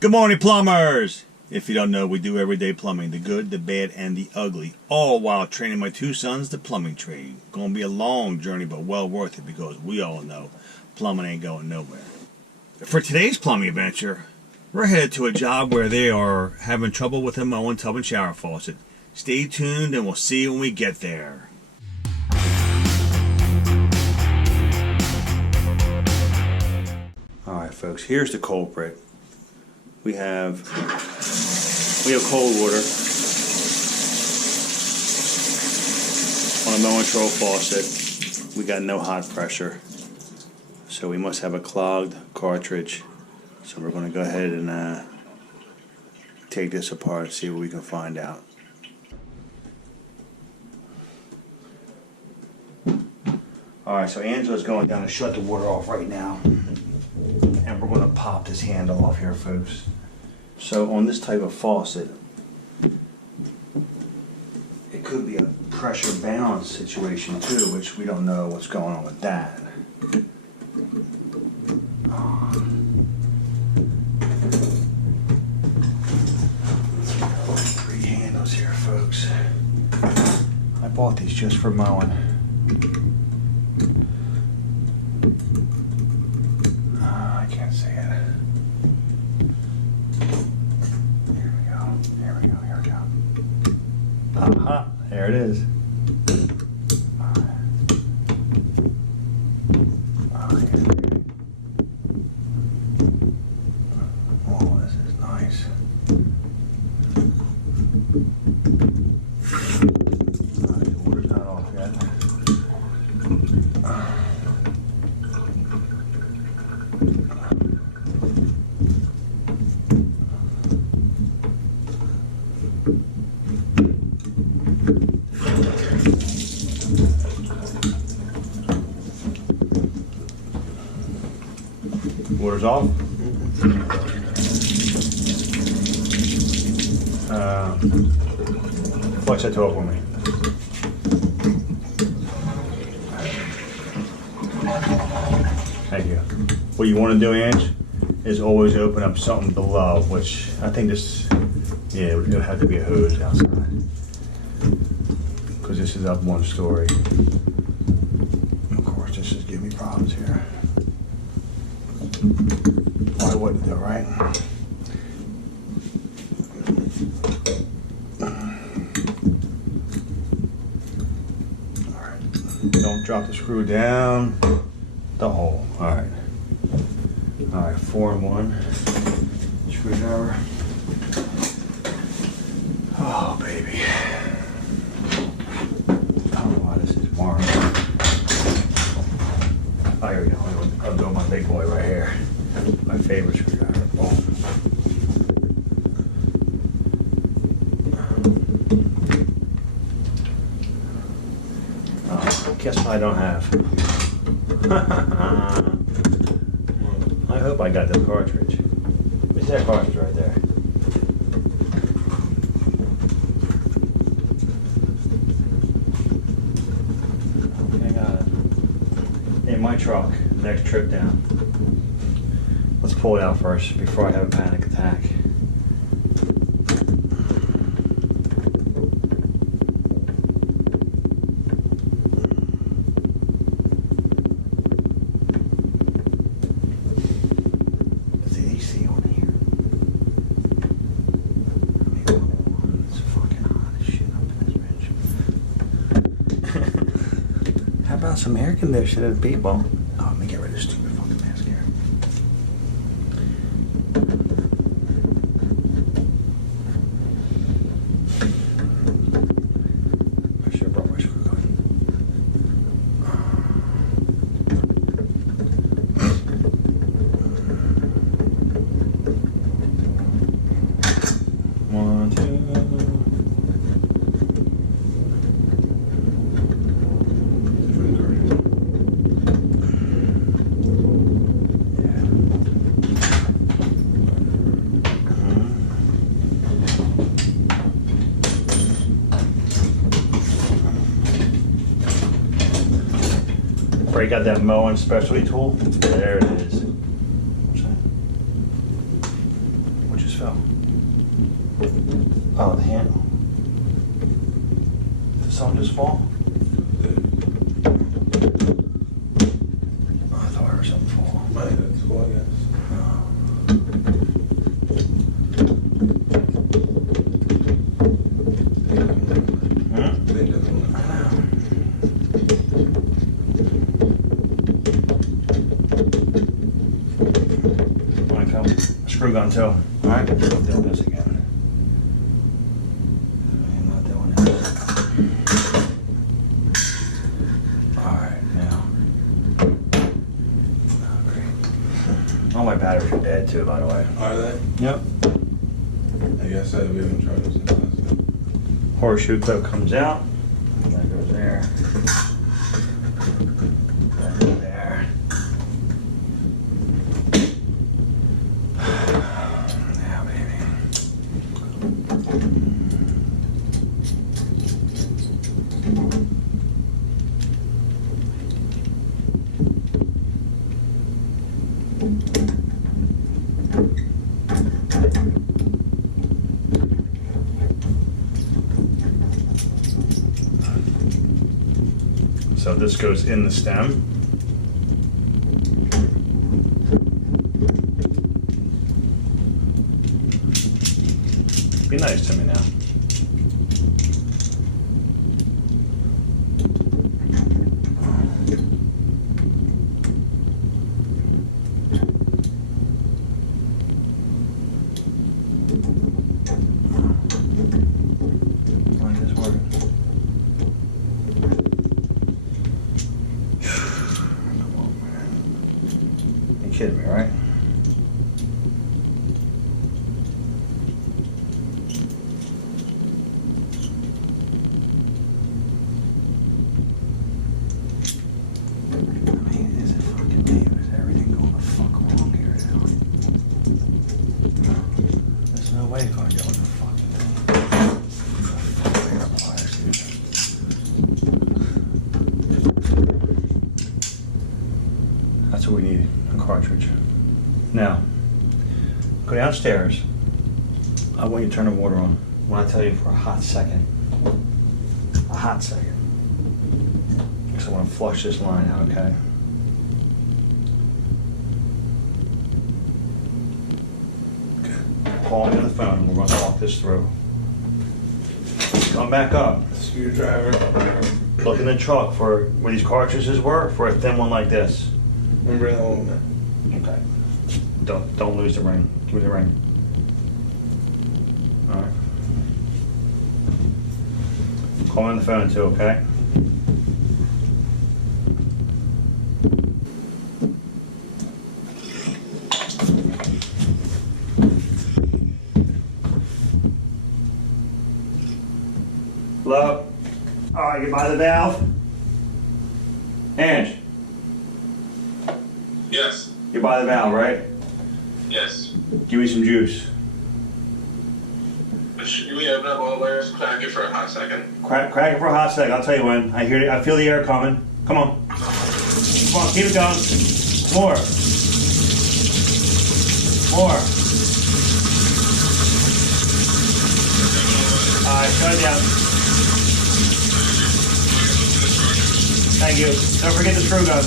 Good morning, plumbers! If you don't know, we do everyday plumbing, the good, the bad, and the ugly, all while training my two sons the plumbing trade. Gonna be a long journey, but well worth it because we all know plumbing ain't going nowhere. For today's plumbing adventure, we're headed to a job where they are having trouble with a Moen tub and shower faucet. Stay tuned and we'll see you when we get there. Alright folks, here's the culprit. We have cold water on a Moen faucet. We got no hot pressure, so we must have a clogged cartridge. So we're going to go ahead and take this apart and see what we can find out. Alright, so Angelo's going down to shut the water off right now. And we're going to pop this handle off here, folks. So on this type of faucet, it could be a pressure balance situation too, which we don't know what's going on with that. Three handles here, folks. I bought these just for Moen. Aha, there it is. Oh, this is nice. The water's not off yet. Water's off. Flex that toe up for me. Thank you. What you want to do, Ange, is always open up something below, which I think this, yeah, it would have to be a hose outside. Because this is up one story. Of course, this is giving me problems here. Why wouldn't it, right? Alright. Don't drop the screw down the hole. Alright. Alright, 4-in-1 screwdriver. Oh, baby. Oh, wow, this is marvelous. Oh, here we go. I'll do my big boy right here. My favorite screwdriver. Boom. Oh, guess what I don't have? I hope I got the cartridge. Where's that cartridge right there? I got it. In my truck, next trip down. Let's pull it out first before I have a panic attack. Is the AC on here? It's fucking hot as shit up in this bitch. How about some air conditioning, people? Oh, let me get rid of this stupid fucking mask here. I should have brought my screw gun. One, two. Break out that Moen specialty tool. There it is. What's that? fell? Oh, the handle. Did something just fall? Oh, I thought I heard something fall. Might have fall, yes. Screw gun too. Alright, I'm doing this again. I'm not doing it. Alright, now. Oh, great. All my batteries are dead too, by the way. Are they? Yep. I guess we haven't tried this in the last. Horseshoe clip comes out. That goes there. That goes there. Yeah, baby. So this goes in the stem. Be nice to me now. Why is this working? Come on, man. You kidding me, right? That's what we need, a cartridge. Now, go downstairs. I want you to turn the water on. I want to tell you for a hot second. A hot second. Because I want to flush this line out, okay? Call me on the phone, we're going to talk this through. Come back up. Screwdriver. Look in the truck for where these cartridges were for a thin one like this. Remember that one? Okay. Don't lose the ring. Give me the ring. All right. Call me on the phone too, okay? Hello? All right, you by the valve? Ange, Yes. you by the valve, right? Yes. Give me some juice. Should we open up all the layers? Crack it for a hot second. Crack it for a hot second. I'll tell you when. I feel the air coming. Come on. Come on, keep it going. More. More. All right, shut it down. Thank you. Don't forget the screw gun.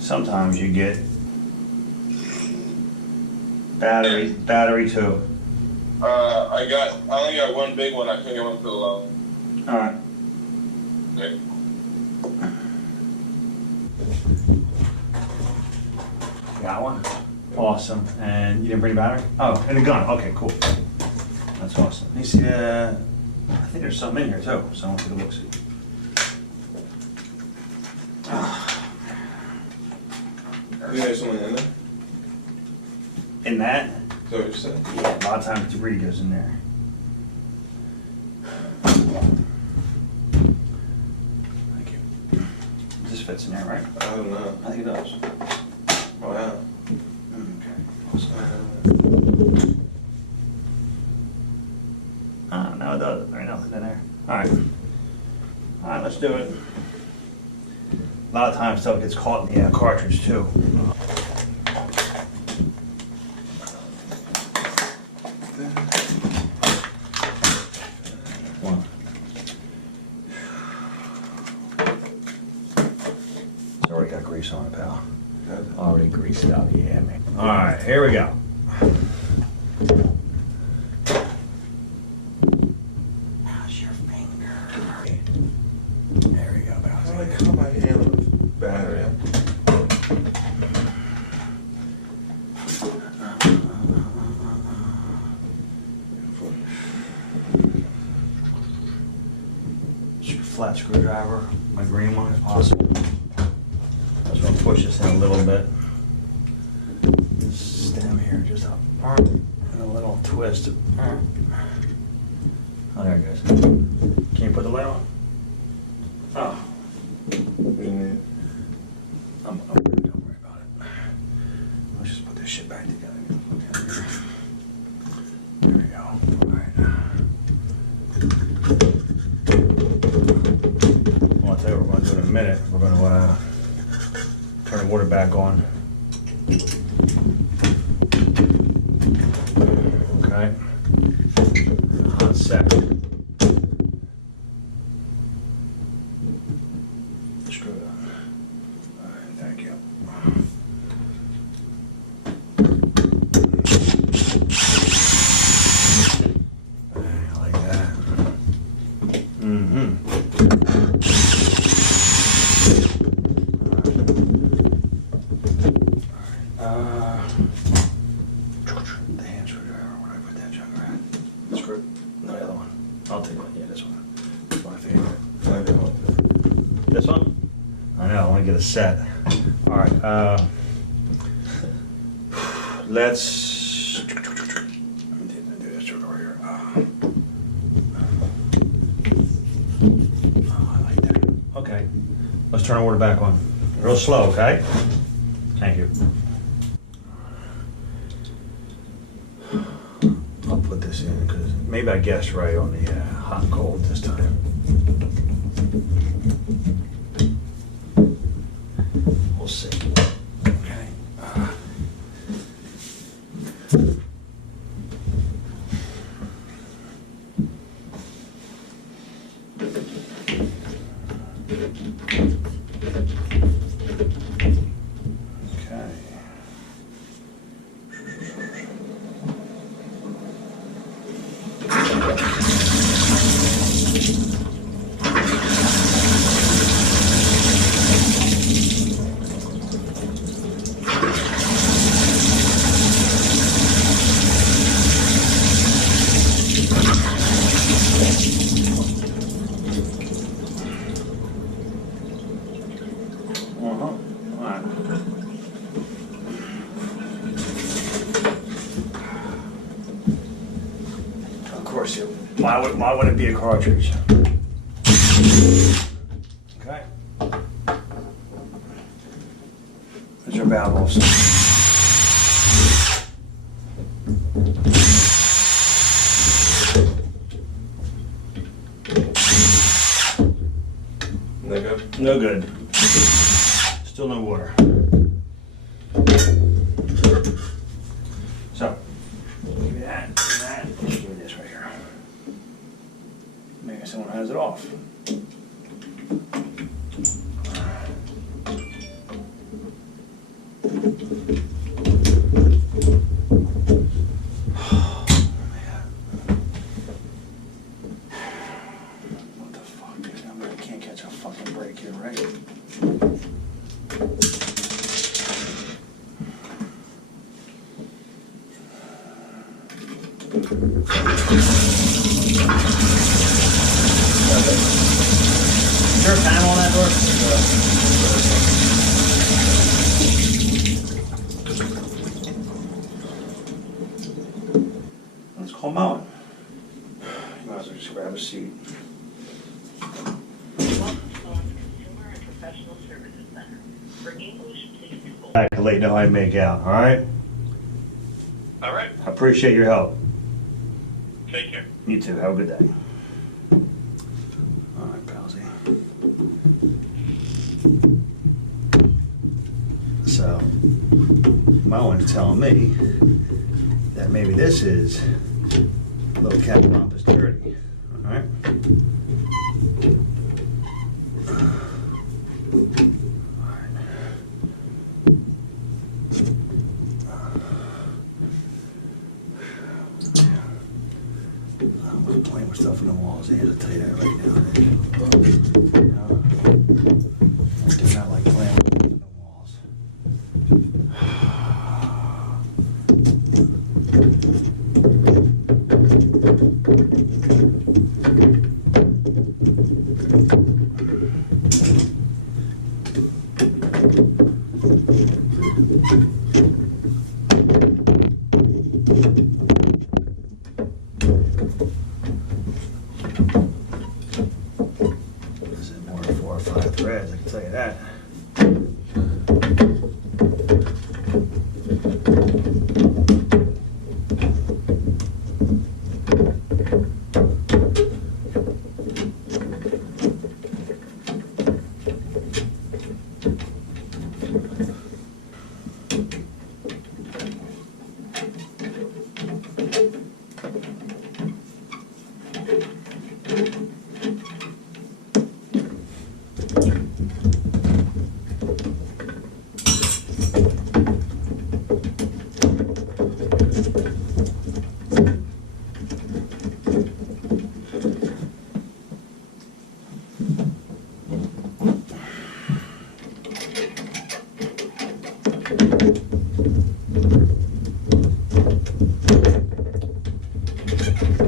Sometimes you get battery too. I only got one big one. I couldn't get one for the low. All right. Okay. Got one. Awesome. And you didn't bring a battery? Oh, and a gun. Okay, cool. That's awesome. You see, I think there's something in here too. So I want to take a look. See. You there's something in there? In that? Is that what you said? Yeah, a lot of times debris goes in there. Thank you. fits in there, right? I don't know. I think it does. Wow. Okay. No, it does. There ain't nothing in there. Alright. Alright, let's do it. A lot of times stuff gets caught in the cartridge too. One. It's already got grease on it, pal. Already greased up, yeah, man. Alright, here we go. How's your finger? There we go, pal. I like how my hand with battery. Flat screwdriver, my green one if possible. Just gonna push this in a little bit. Stem here, just up, and a little twist. Oh, there it goes. Can you put the lid on? Oh, And I'm good. Don't worry about it. Let's just put this shit back together. There we go. All right. Well, I'll tell you what we're going to do in a minute. We're going to turn the water back on. Okay. Hot second. Screw it on. All right, thank you. I like that. Mm-hmm. The hand screwdriver, where did I put that junk at? Screw? No, the other one. I'll take one. Yeah, this one. It's my favorite. I don't want that. This one? I know, I want to get a set. All right, let's do this joke over here. Oh, I like that. Okay, let's turn the water back on. Real slow, okay? Thank you. I'll put this in because maybe I guessed right on the hot and cold this time. We'll see. Okay. Why would it be a cartridge? Okay. There's your valve also. No good? No good. Still no water. So, give me that, give me this right here. Maybe someone has it off. What the fuck, dude? I can't catch a fucking break here, right? Is there a panel on that door? Let's call Moen. You might as well just grab a seat. Professional Services Center. For English, please hold. I can let you know how I make out, all right? All right. I appreciate your help. Take care. You too. Have a good day. All right, Palsy. So, Moen's telling me that maybe this is little cat romp is dirty. All right. I'm playing with stuff in the walls. I have to tell you that right now. I do not like playing with stuff in the walls. This is more than 4 or 5 threads, I can tell you that.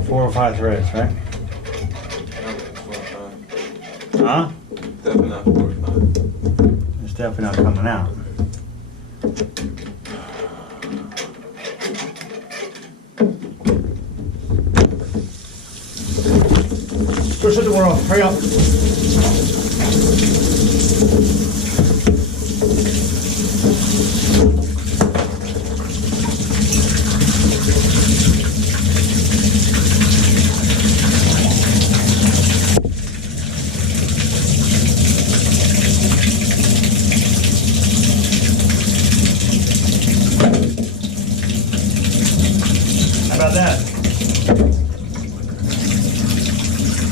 Four or 5 threads, right? Huh? Definitely not 45. It's definitely not coming out. Go shut the door off. Hurry up. How about that?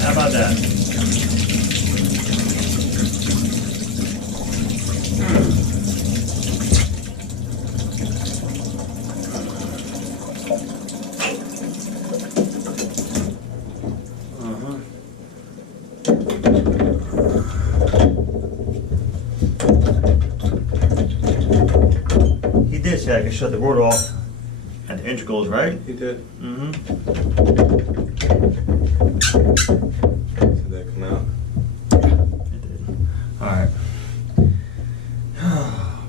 How about that? He did say I could shut the board off at the integrals, right? He did. Mm-hmm. Did that come out? It did. All right. Oh,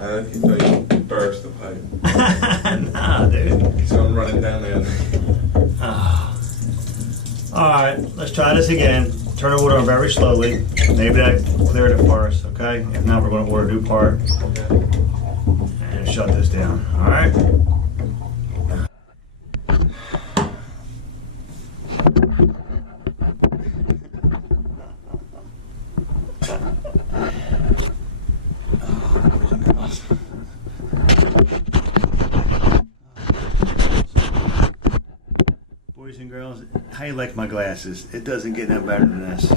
I think he thought you burst the pipe. man. Nah, dude. So I'm running down there. Oh. All right, let's try this again. Turn the water on very slowly. Maybe that cleared it first, okay? If not, we're going to order a new part and shut this down. All right? Boys and girls, how you like my glasses? It doesn't get no better than this. I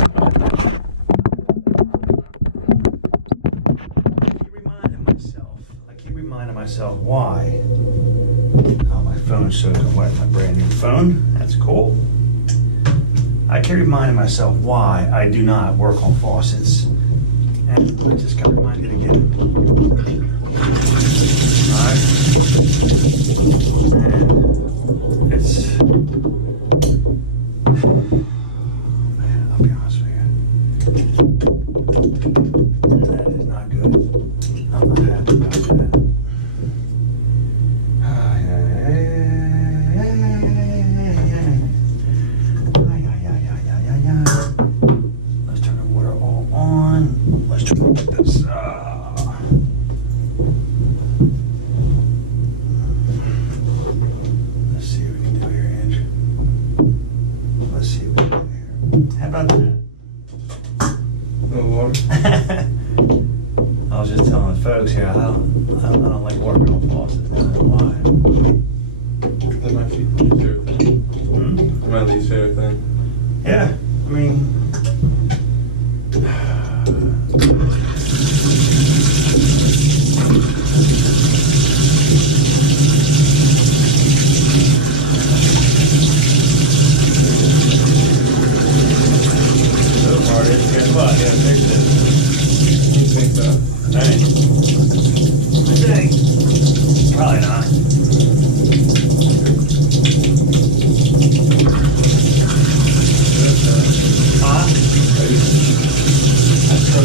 keep reminding myself why. Oh, my phone's soaking wet. My brand new phone. That's cool. I keep reminding myself why I do not work on faucets. And I just got reminded again. Alright. And it's... Man, I'll be honest with you. That is not good. I'm not happy about that. Let's turn the This, let's see what we can do here, Andrew. Let's see what we can do here. How about that? No water? I was just telling the folks here, I don't like working on faucets. I don't know why. That might be my least favorite thing. Hmm? My least favorite thing. Yeah, I mean. So far, it's a good spot. Yeah, fix it. You think so? Hey. I think. Probably not. Huh? That's so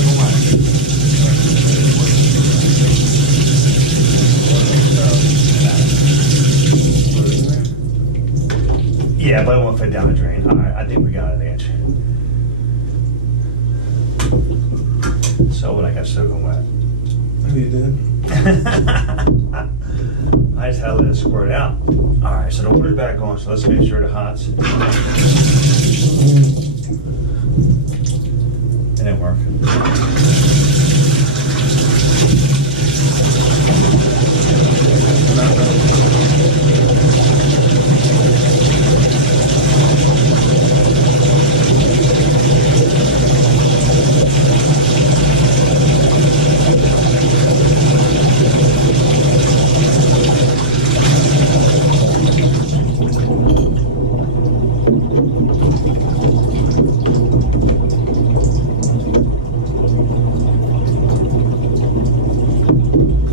yeah, but it won't fit down the drain. All right, I think we got it, Ange. So what? I got soaking wet. Oh, you did? I just had to let it squirt out. All right, so the water's back on, so let's make sure the hot's. It didn't work.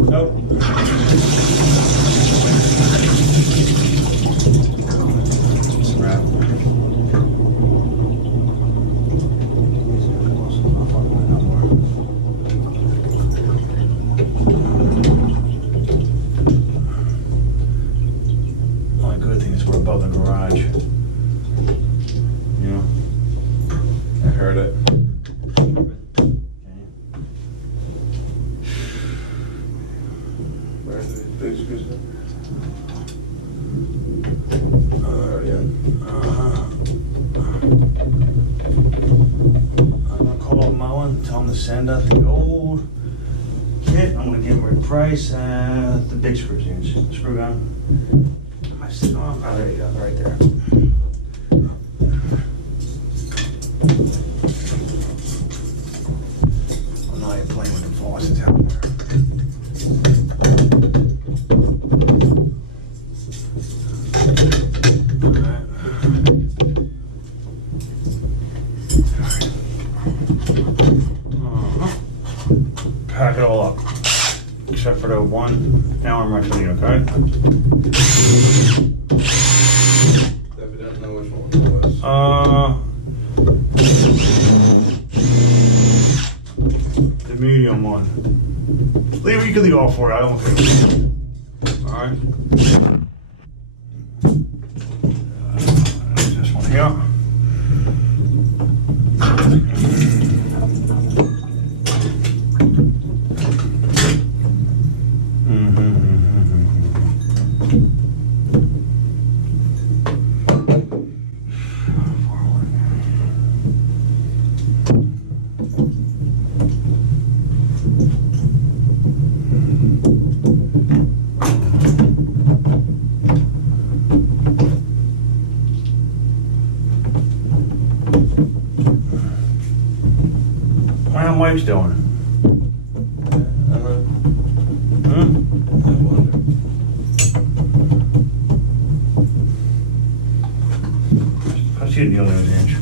Nope. Scrap. Only good thing is we're above the garage. You know? I heard it. Where's the big screws? Already in. I'm gonna call Moen, tell him to send out the old kit. I'm gonna give him a price and the big screws, screw gun. Am I sitting on? Oh, there you go, right there. I'm not even playing with the faucets out there. Pack it all up, except for the 1 Allen wrench we need, okay? Definitely don't know which one it was. The medium one. Leave, you can leave all 4, I don't care. Alright. This one here. How Mike's doing? I don't know. Hmm? I wonder. How's you dealing with Ange?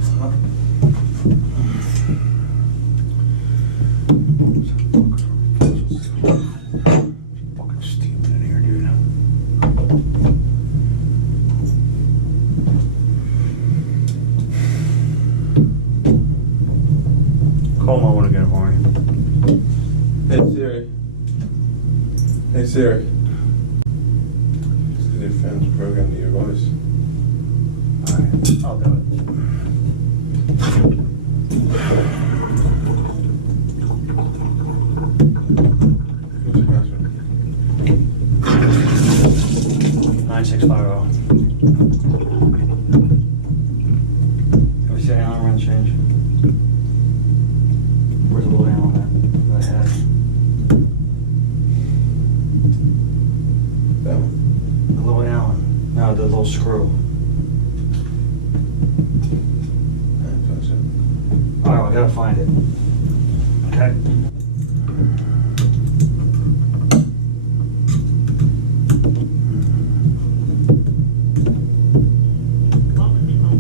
Fucking steaming in here, dude. Call Moen again for me. Hey Siri. Hey Siri. This new phone's programmed to your voice. Alright, I'll do it. 650. Can we see the Allen wrench change? Where's the little Allen at? That head. That one. The little Allen. No, the little screw. Alright, well, I gotta find it. Okay. Welcome to Moen.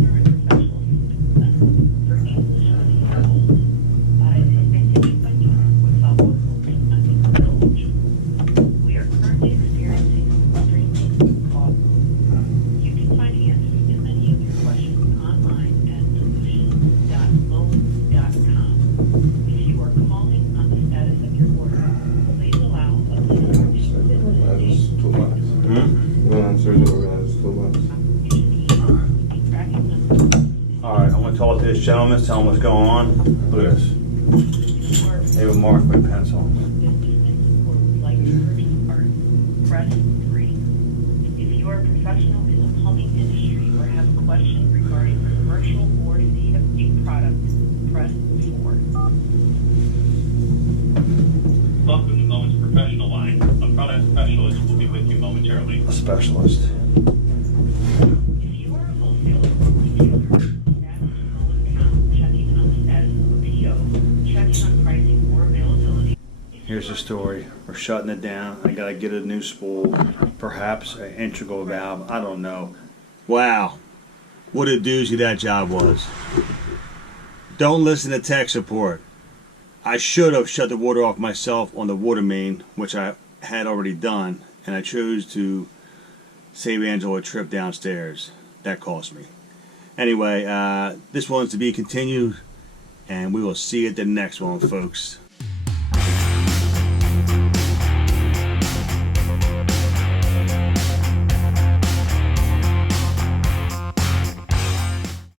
You're in professional assistance for English please hold. Para asistente en español, por favor, manténgase en espera. We are currently experiencing extremely cold. You can find answers to many of your questions online at solutions.moen.com. If you are calling on the status of your order, please allow up to 14 business days. Alright, I'm gonna talk to this gentleman, tell him what's going on. Look at this. They have a mark with a pencil. Press 3. If you are a professional in the plumbing industry or have a question regarding commercial or CB2 product, press 4. Welcome to Moen's professional line. A product specialist will be with you momentarily. A specialist. If you are a wholesaler or retailer, status of Moen account, checking on the status of a PO, checking on pricing or availability. Here's the story. We're shutting it down. I gotta get a new spool, perhaps an integral valve. I don't know. Wow, what a doozy that job was. Don't listen to tech support. I should have shut the water off myself on the water main, which I had already done, and I chose to save Angelo a trip downstairs. That cost me. Anyway, this one's to be continued, and we will see you at the next one, folks.